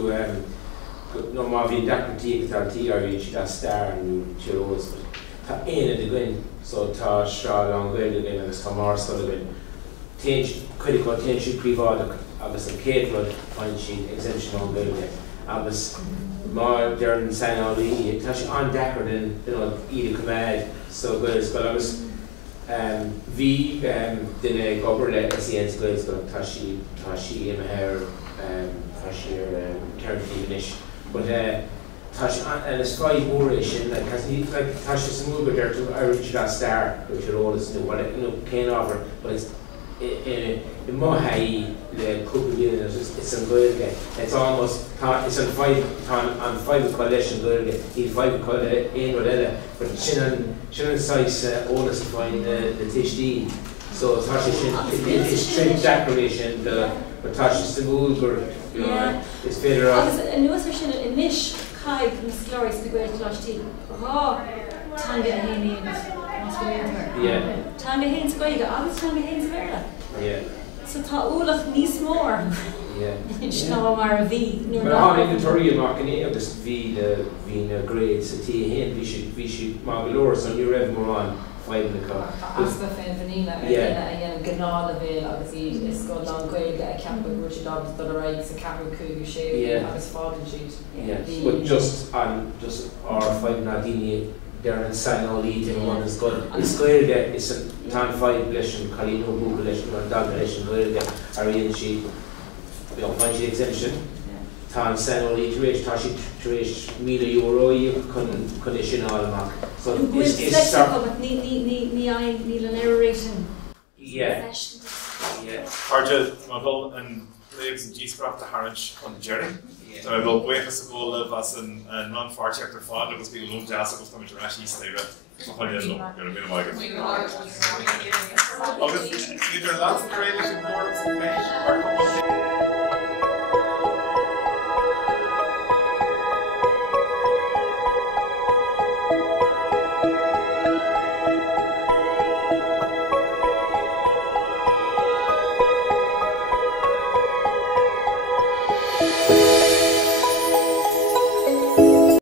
nó má bhíon decretí tá TRE si dá star an tíológus, tá aon a gin, so tá srá an Gaeilge again agus tá Mapáil again. Chuid go téann siad príomháideach agus an céadrod fáin siad exemption an Gaeilge agus má dear an seomra tá sé an dechar in iad cumáid so Gaeilge agus bhí duine gobar le SEN's Gaeilge tá sí imheir tá sí ar ceartlaíis, but tá sé an is fáid mór sin tá sé sa múga deir tú áiríonn siad star go tíolólas nó céan ábhar, but I maithaí le cúpla bliain it's an Gaeilge. It's almost it's an five leis an Gaeilge, í five aon rud eile, but sin an sais ólas a fáin the THD. So tá sé sin it's trim declaration but tá sé sa múga is féidir agus nuas sin in níis caiig na scoláirí na Gaelcholáiste rá tanga a haon tanga haon Gaeilge agus tanga haon bhreise. So tá úlach níos mór ná mar a bhí. Mar an inventory amach in agus bhí na grades a tí haon bhí si má go leor san new raibh mór an 5 na cá. Asta féin vanilla a dhéanam gnála bhéil agus í scoil an Gaeilge a ceappa go si agus do raig sa ceappa cúgu sé agus fádan siad. But just our 5 na daoine dear an seomra in one is good. Is Gaeilge is a tan 5 leis an chalín ó búga leis an dag leis an Gaeilge ar íon si fáin si exemption. tÁisaonad itaréis tá si taréis €1,000 chun is sin álamach. So It's it's flexible, but ní an error rating. yeah. Arja, Mapáil and Leaves and G-Scrap to Harwich on the Jerry. So I will wait for Scoláirí as an non-farcheck fund, it was being looked at, so it was coming to Rashi Slater. August, either lots of great boards or